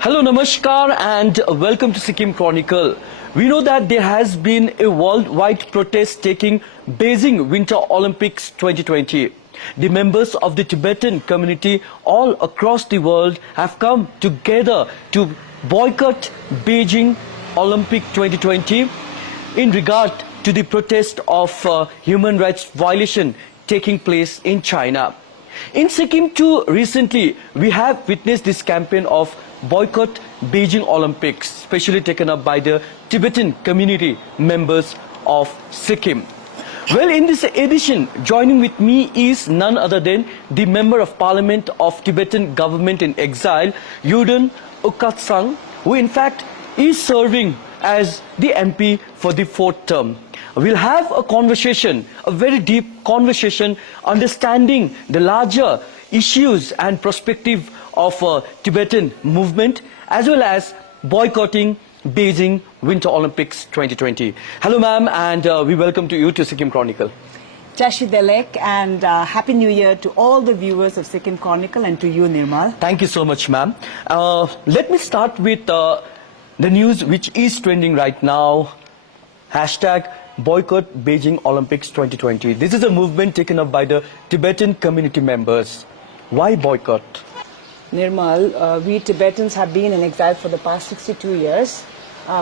Hello, Namaskar and welcome to Sikkim Chronicle. We know that there has been a worldwide protest taking Beijing Winter Olympics 2020. The members of the Tibetan community all across the world have come together to boycott Beijing Olympic 2020 in regard to the protest of human rights violation taking place in China. In Sikkim too, recently we have witnessed this campaign of boycott Beijing Olympics, especially taken up by the Tibetan community members of Sikkim. Well, in this edition, joining with me is none other than the Member of Parliament of Tibetan Government in exile, Youdon Aukatsang, who in fact is serving as the MP for the 4th term. We'll have a conversation, a very deep conversation, understanding the larger issues and perspective of Tibetan movement, as well as boycotting Beijing Winter Olympics 2020. Hello, ma'am, and we welcome you to Sikkim Chronicle. Jashi Delek, and Happy New Year to all the viewers of Sikkim Chronicle and to you, Nirmal. Thank you so much, ma'am. Let me start with the news which is trending right now. Hashtag boycott Beijing Olympics 2020. This is a movement taken up by the Tibetan community members. Why boycott? Nirmal, we Tibetans have been in exile for the past 62 years.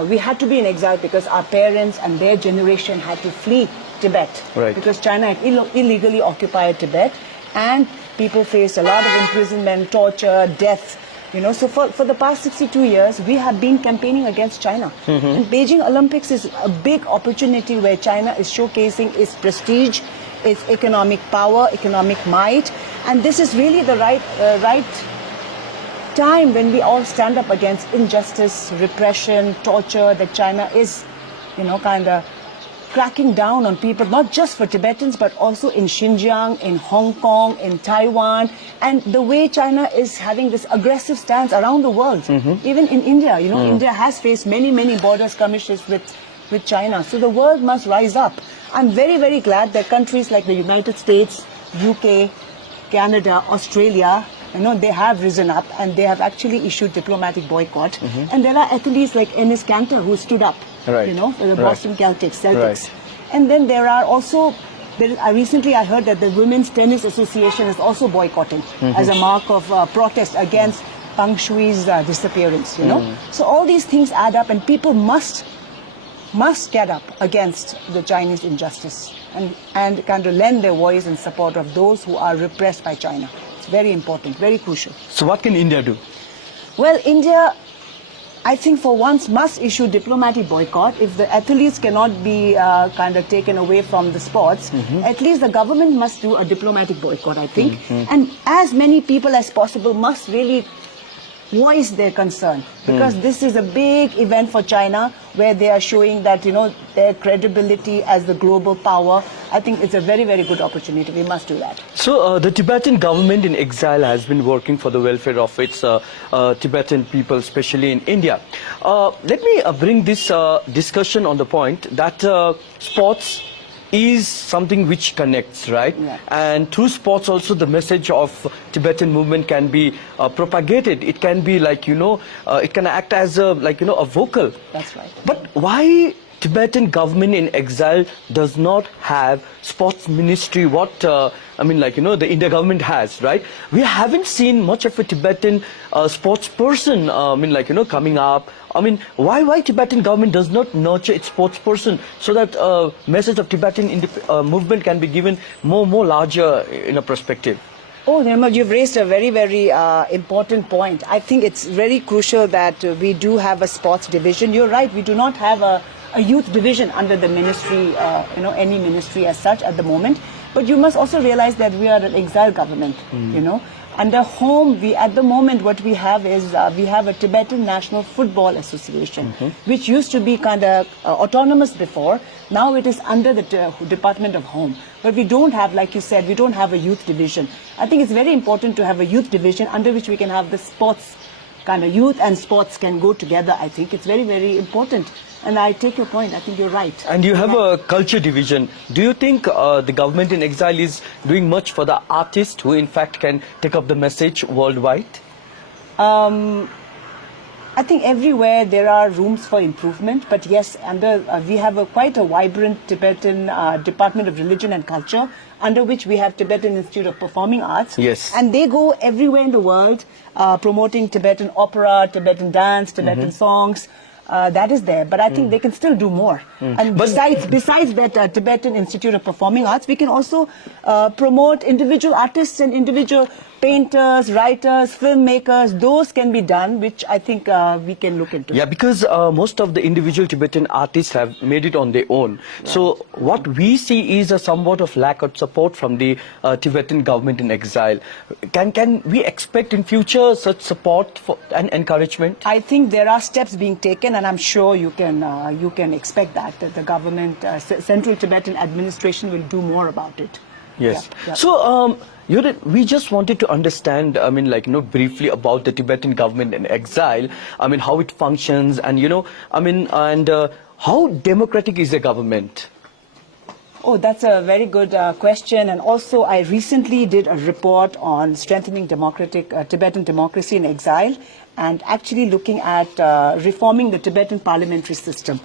We had to be in exile because our parents and their generation had to flee Tibet. Right. Because China had illegally occupied Tibet, and people faced a lot of imprisonment, torture, death. You know, so for the past 62 years, we have been campaigning against China. And Beijing Olympics is a big opportunity where China is showcasing its prestige, its economic power, economic might, and this is really the right time when we all stand up against injustice, repression, torture that China is, you know, kind of cracking down on people, not just for Tibetans, but also in Xinjiang, in Hong Kong, in Taiwan, and the way China is having this aggressive stance around the world. Even in India, you know, India has faced many border skirmishes with China. So the world must rise up. I'm very glad that countries like the United States, UK, Canada, Australia, you know, they have risen up and they have actually issued diplomatic boycott. And there are athletes like Ennis Cantor who stood up, you know, for the Boston Celtics. And then there are also, recently I heard that the Women's Tennis Association is also boycotting as a mark of protest against Peng Shui's disappearance, you know. So all these things add up, and people must get up against the Chinese injustice and kind of lend their voice in support of those who are repressed by China. It's very important, very crucial. So what can India do? Well, India, I think for once must issue diplomatic boycott. If the athletes cannot be kind of taken away from the sports, at least the government must do a diplomatic boycott, I think. And as many people as possible must really voice their concern, because this is a big event for China where they are showing that, you know, their credibility as the global power. I think it's a very good opportunity. We must do that. So the Tibetan government in exile has been working for the welfare of its Tibetan people, especially in India. Let me bring this discussion on the point that sports is something which connects, right? Yeah. And through sports also the message of Tibetan movement can be propagated. It can be like, you know, it can act as a, like, you know, a vocal. That's right. But why Tibetan government in exile does not have sports ministry? What I mean, like, you know, the India government has, right? We haven't seen much of a Tibetan sports person, I mean, like, you know, coming up. I mean, why Tibetan government does not nurture its sports person so that message of Tibetan movement can be given more larger in a perspective? Oh, Nirmal, you've raised a very important point. I think it's very crucial that we do have a sports division. You're right, we do not have a youth division under the ministry, you know, any ministry as such at the moment. But you must also realize that we are an exile government, you know. Under home, at the moment what we have is we have a Tibetan National Football Association, which used to be kind of autonomous before. Now it is under the Department of Home. But we don't have, like you said, we don't have a youth division. I think it's very important to have a youth division under which we can have the sports, kind of youth and sports can go together. I think it's very important. And I take your point. I think you're right. And you have a culture division. Do you think the government in exile is doing much for the artists who in fact can take up the message worldwide? I think everywhere there are rooms for improvement, but yes, we have quite a vibrant Tibetan Department of Religion and Culture, under which we have Tibetan Institute of Performing Arts. Yes. And they go everywhere in the world promoting Tibetan opera, Tibetan dance, Tibetan songs. That is there, but I think they can still do more. And besides that Tibetan Institute of Performing Arts, we can also promote individual artists and individual painters, writers, filmmakers. Those can be done, which I think we can look into. Yeah, because most of the individual Tibetan artists have made it on their own. Right. So what we see is a somewhat of lack of support from the Tibetan government in exile. Can we expect in future such support and encouragement? I think there are steps being taken, and I'm sure you can expect that the government, Central Tibetan administration, will do more about it. Yes. Yeah. So, we just wanted to understand, briefly about the Tibetan government in exile. I mean, how it functions, and how democratic is the government? Oh, that's a very good question. And also, I recently did a report on strengthening Tibetan democracy in exile, and actually looking at reforming the Tibetan parliamentary system.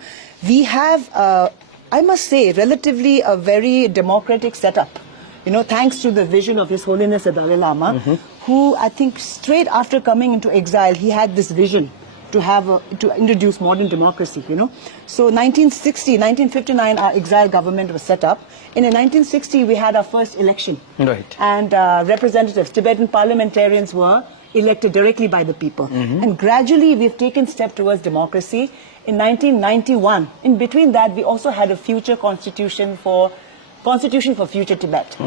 We have, I must say, relatively a very democratic setup. Thanks to the vision of His Holiness the Dalai Lama, who I think straight after coming into exile, he had this vision to introduce modern democracy, So 1959, our exile government was set up. And in 1960, we had our first election. Right. And representatives, Tibetan parliamentarians were elected directly by the people. And gradually, we've taken steps towards democracy. In 1991, in between that, we also had a future constitution for future Tibet,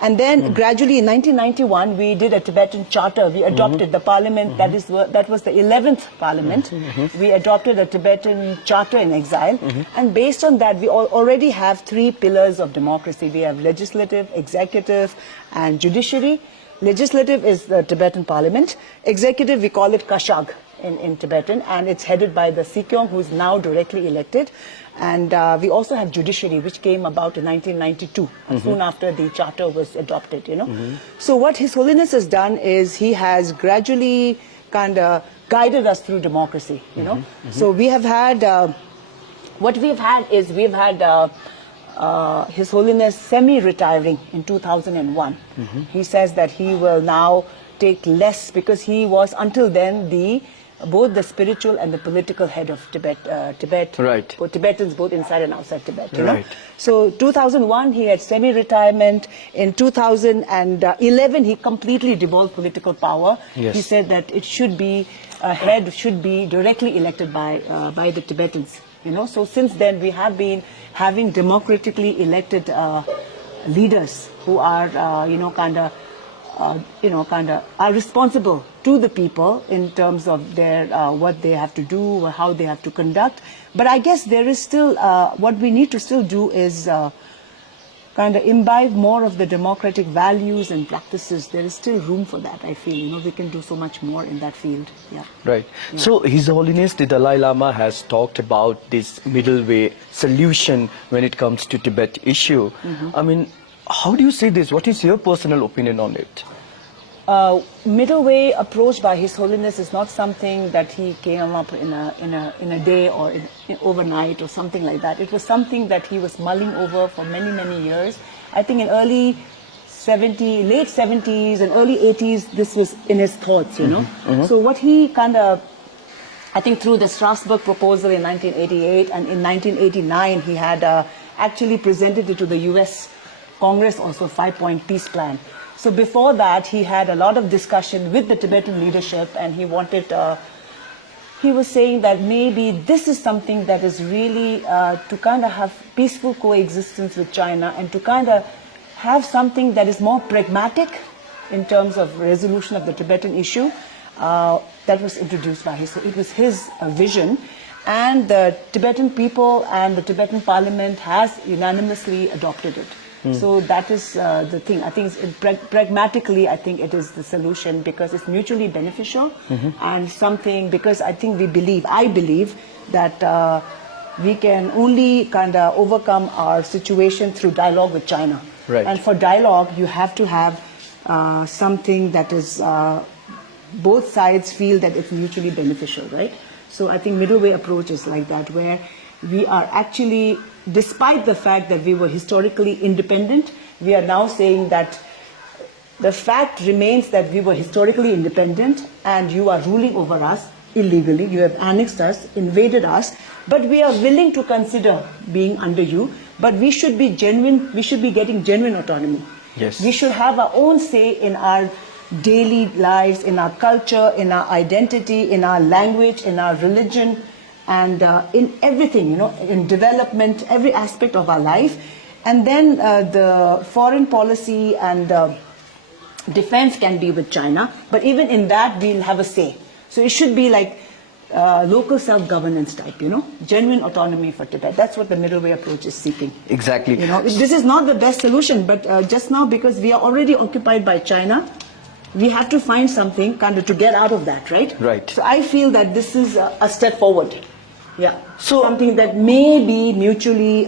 And then gradually in 1991, we did a Tibetan charter. We adopted the parliament, that was the 11th parliament. We adopted a Tibetan charter in exile. And based on that, we already have 3 pillars of democracy. We have legislative, executive, and judiciary. Legislative is the Tibetan parliament. Executive, we call it Kashag in Tibetan, and it's headed by the Sikkim, who is now directly elected. And we also have judiciary, which came about in 1992, soon after the charter was adopted, So what His Holiness has done is he has gradually kind of guided us through democracy, So we have had, we've had His Holiness semi-retiring in 2001. He says that he will now take less, because he was until then both the spiritual and the political head of Tibet, right. For Tibetans both inside and outside Tibet. Right. So 2001 he had semi-retirement. In 2011 he completely devolved political power. Yes. He said that it should be head should be directly elected by the Tibetans. So since then we have been having democratically elected leaders who are are responsible to the people in terms of their what they have to do, how they have to conduct. But I guess there is still what we need to still do is kind of imbibe more of the democratic values and practices. There is still room for that, I feel. We can do so much more in that field. Yeah. Right. Yeah. So His Holiness the Dalai Lama has talked about this middle way solution when it comes to Tibet issue. I mean, how do you say this? What is your personal opinion on it? Middle way approach by His Holiness is not something that he came up in a day or overnight or something like that. It was something that he was mulling over for many years. I think in late 70s and early 80s, this was in his thoughts, So what he kind of, I think through the Strasbourg proposal in 1988 and in 1989, he had actually presented it to the US Congress, also a 5-point peace plan. So before that, he had a lot of discussion with the Tibetan leadership, and he was saying that maybe this is something that is really to kind of have peaceful coexistence with China, and to kind of have something that is more pragmatic in terms of resolution of the Tibetan issue. That was introduced by it was his vision, and the Tibetan people and the Tibetan parliament has unanimously adopted it. So that is the thing. I think pragmatically, I think it is the solution, because it's mutually beneficial and something, because I think I believe that we can only kind of overcome our situation through dialogue with China. Right. And for dialogue, you have to have something that is both sides feel that it's mutually beneficial, right? So I think middle way approach is like that, where we are actually, despite the fact that we were historically independent, we are now saying that the fact remains that we were historically independent and you are ruling over us illegally. You have annexed us, invaded us, but we are willing to consider being under you. But we should be genuine, we should be getting genuine autonomy. Yes. We should have our own say in our daily lives, in our culture, in our identity, in our language, in our religion, and in everything, in development, every aspect of our life. And then the foreign policy and defense can be with China, but even in that we'll have a say. So it should be like local self-governance type, genuine autonomy for Tibet. That's what the middle way approach is seeking. Exactly. This is not the best solution, but just now, because we are already occupied by China, we have to find something kind of to get out of that, right? Right. So I feel that this is a step forward. Yeah. So something that may be mutually,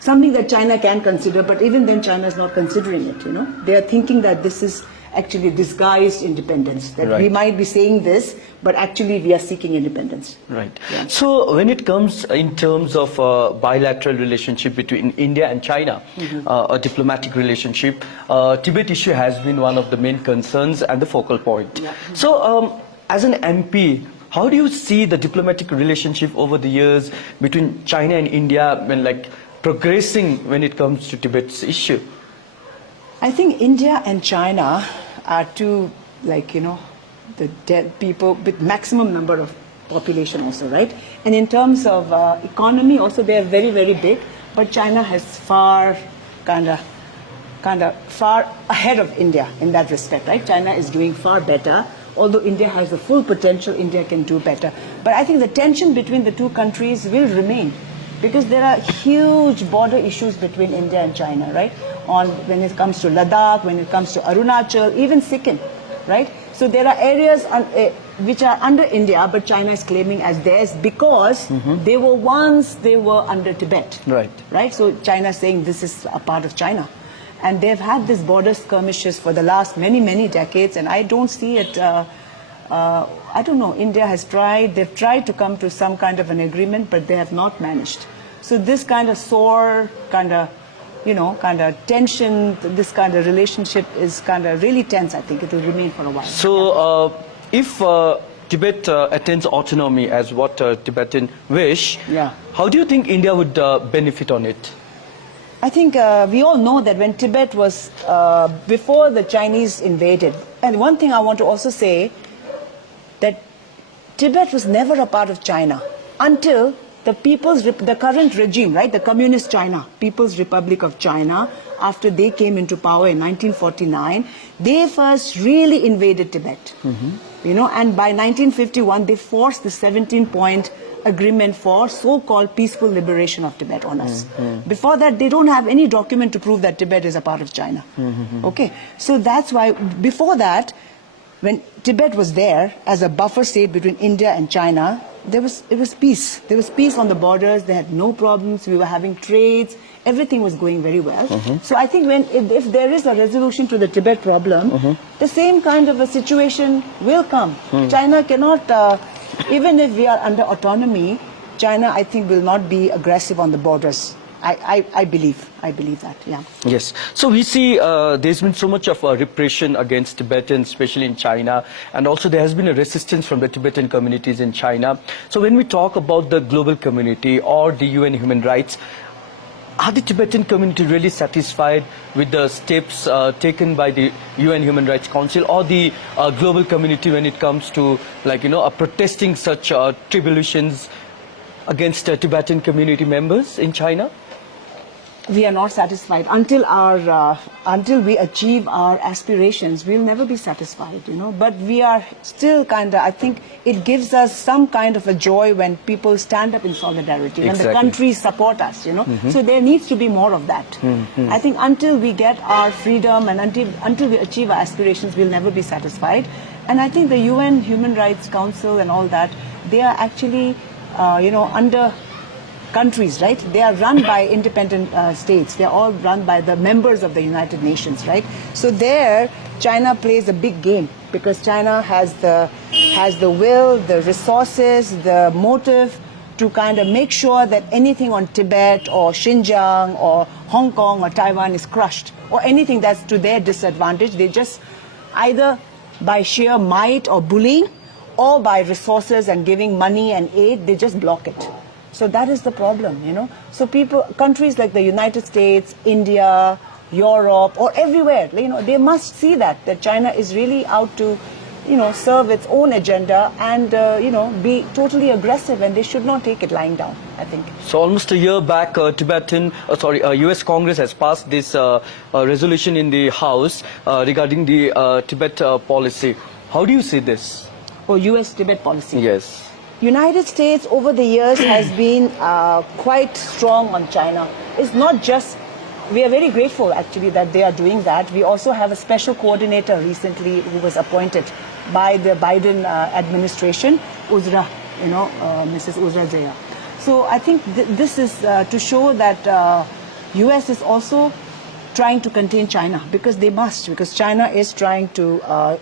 something that China can consider, but even then China is not considering it, They are thinking that this is actually disguised independence, that right. we might be saying this, but actually we are seeking independence. Right. Yeah. So when it comes in terms of bilateral relationship between India and China, a diplomatic relationship, Tibet issue has been one of the main concerns and the focal point. Yeah. So as an MP, how do you see the diplomatic relationship over the years between China and India when progressing when it comes to Tibet's issue? I think India and China are two, the people with maximum number of population also, right? And in terms of economy also, they are very, very big, but China has far far ahead of India in that respect, right? China is doing far better. Although India has the full potential, India can do better. But I think the tension between the two countries will remain, because there are huge border issues between India and China, right? When it comes to Ladakh, when it comes to Arunachal, even Sikkim, right? So there are areas which are under India, but China is claiming as theirs because they were under Tibet. Right. Right? So China is saying this is a part of China. And they've had these border skirmishes for the last many, many decades, and I don't see it, I don't know, India has tried, they've tried to come to some kind of an agreement, but they have not managed. So this kind of sore, kind of tension, this kind of relationship is kind of really tense. I think it will remain for a while. So if Tibet attains autonomy as what Tibetan wish, how do you think India would benefit on it? I think we all know that when Tibet was, before the Chinese invaded, and one thing I want to also say, that Tibet was never a part of China until the current regime, right, the Communist China, People's Republic of China, after they came into power in 1949, they first really invaded Tibet. And by 1951, they forced the 17-point agreement for so-called peaceful liberation of Tibet on us. Before that, they don't have any document to prove that Tibet is a part of China. Okay, so that's why before that, when Tibet was there as a buffer state between India and China, it was peace. There was peace on the borders. They had no problems. We were having trades. Everything was going very well. So I think if there is a resolution to the Tibet problem, the same kind of a situation will come. China cannot, even if we are under autonomy, China, I think, will not be aggressive on the borders. I believe that, yeah. Yes. So we see there's been so much of repression against Tibetans, especially in China, and also there has been a resistance from the Tibetan communities in China. So when we talk about the global community or the UN human rights, are the Tibetan community really satisfied with the steps taken by the UN Human Rights Council or the global community when it comes to, protesting such tribulations against Tibetan community members in China? We are not satisfied until we achieve our aspirations. We'll never be satisfied, But we are still I think it gives us some kind of a joy when people stand up in solidarity, when the countries support us, So there needs to be more of that. I think until we get our freedom and until we achieve our aspirations, we'll never be satisfied. And I think the UN Human Rights Council and all that, they are actually, under countries, right? They are run by independent states. They are all run by the members of the United Nations, right? So there, China plays a big game because China has the will, the resources, the motive to kind of make sure that anything on Tibet or Xinjiang or Hong Kong or Taiwan is crushed, or anything that's to their disadvantage. They just either by sheer might or bullying, or by resources and giving money and aid, they just block it. So that is the problem, you know. So countries like the United States, India, Europe, or everywhere, you know, they must see that China is really out to, you know, serve its own agenda and, you know, be totally aggressive, and they should not take it lying down, I think. So almost a year back, US Congress has passed this resolution in the House regarding the Tibet policy. How do you see this? Oh, US Tibet policy? Yes. United States over the years has been quite strong on China. It's not just, we are very grateful actually that they are doing that. We also have a special coordinator recently who was appointed by the Biden administration, Uzra, you know, Mrs. Uzra Zeya. So I think this is to show that US is also trying to contain China, because they must, because China is trying to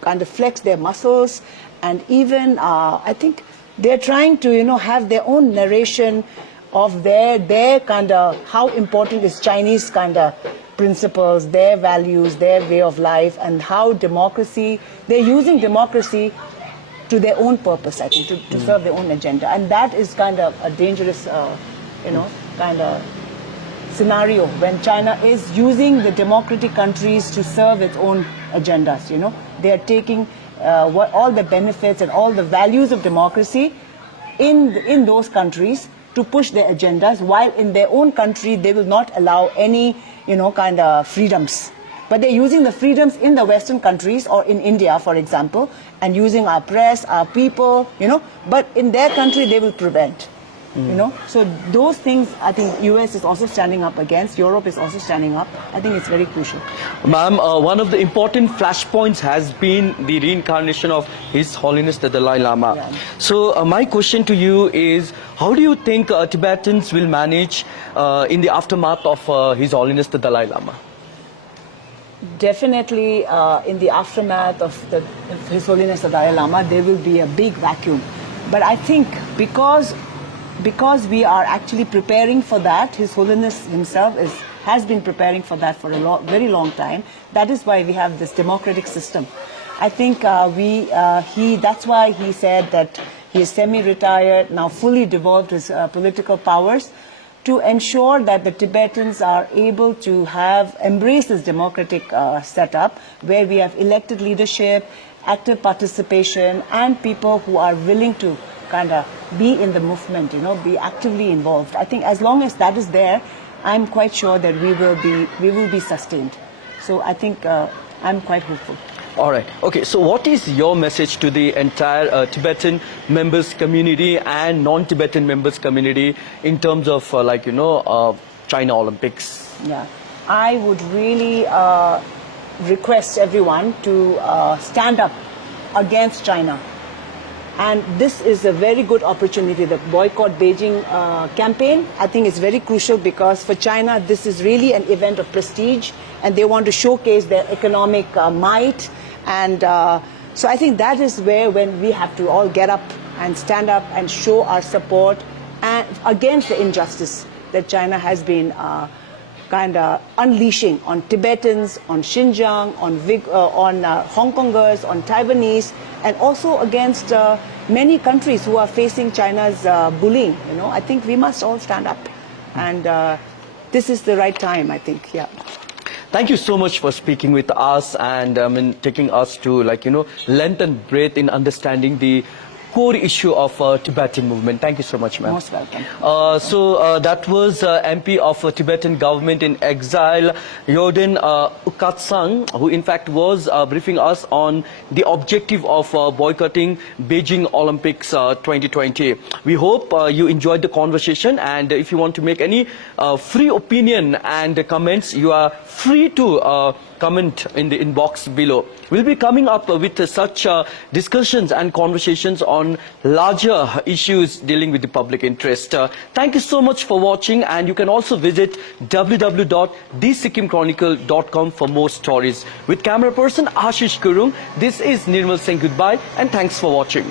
kind of flex their muscles, and even I think they're trying to, you know, have their own narration of their kind of how important is Chinese kind of principles, their values, their way of life, and how democracy, they're using democracy to their own purpose, I think, to serve their own agenda. And that is kind of a dangerous, you know, kind of scenario when China is using the democratic countries to serve its own agendas, you know. They are taking all the benefits and all the values of democracy in those countries to push their agendas, while in their own country they will not allow any, you know, kind of freedoms. But they're using the freedoms in the Western countries or in India, for example, and using our press, our people, you know, but in their country they will prevent. You know, so those things I think US is also standing up against, Europe is also standing up. I think it's very crucial. Ma'am, one of the important flashpoints has been the reincarnation of His Holiness the Dalai Lama. Yeah. So my question to you is, how do you think Tibetans will manage in the aftermath of His Holiness the Dalai Lama? Definitely in the aftermath of His Holiness the Dalai Lama, there will be a big vacuum. But I think because we are actually preparing for that, His Holiness himself has been preparing for that for a very long time. That is why we have this democratic system. I think that's why he said that he is semi-retired, now fully devolved his political powers, to ensure that the Tibetans are able to embrace this democratic setup where we have elected leadership, active participation, and people who are willing to kind of be in the movement, you know, be actively involved. I think as long as that is there, I'm quite sure that we will be sustained. So I think I'm quite hopeful. All right. Okay. So what is your message to the entire Tibetan members community and non-Tibetan members community in terms of China Olympics? Yeah, I would really request everyone to stand up against China. And this is a very good opportunity. The boycott Beijing campaign, I think, is very crucial, because for China, this is really an event of prestige, and they want to showcase their economic might. And so I think that is when we have to all get up and stand up and show our support against the injustice that China has been kind of unleashing on Tibetans, on Xinjiang, on Hong Kongers, on Taiwanese, and also against many countries who are facing China's bullying. You know, I think we must all stand up, and this is the right time, I think. Yeah. Thank you so much for speaking with us and taking us to length and breadth in understanding the core issue of Tibetan movement. Thank you so much, ma'am. Most welcome. So that was MP of Tibetan Government in exile, Youdon Aukatsang, who in fact was briefing us on the objective of boycotting Beijing Olympics 2020. We hope you enjoyed the conversation, and if you want to make any free opinion and comments, you are free to comment in the inbox below. We'll be coming up with such discussions and conversations on larger issues dealing with the public interest. Thank you so much for watching, and you can also visit www.thesikkimchronicle.com for more stories. With camera person Ashish Kurung, this is Nirmal saying goodbye and thanks for watching.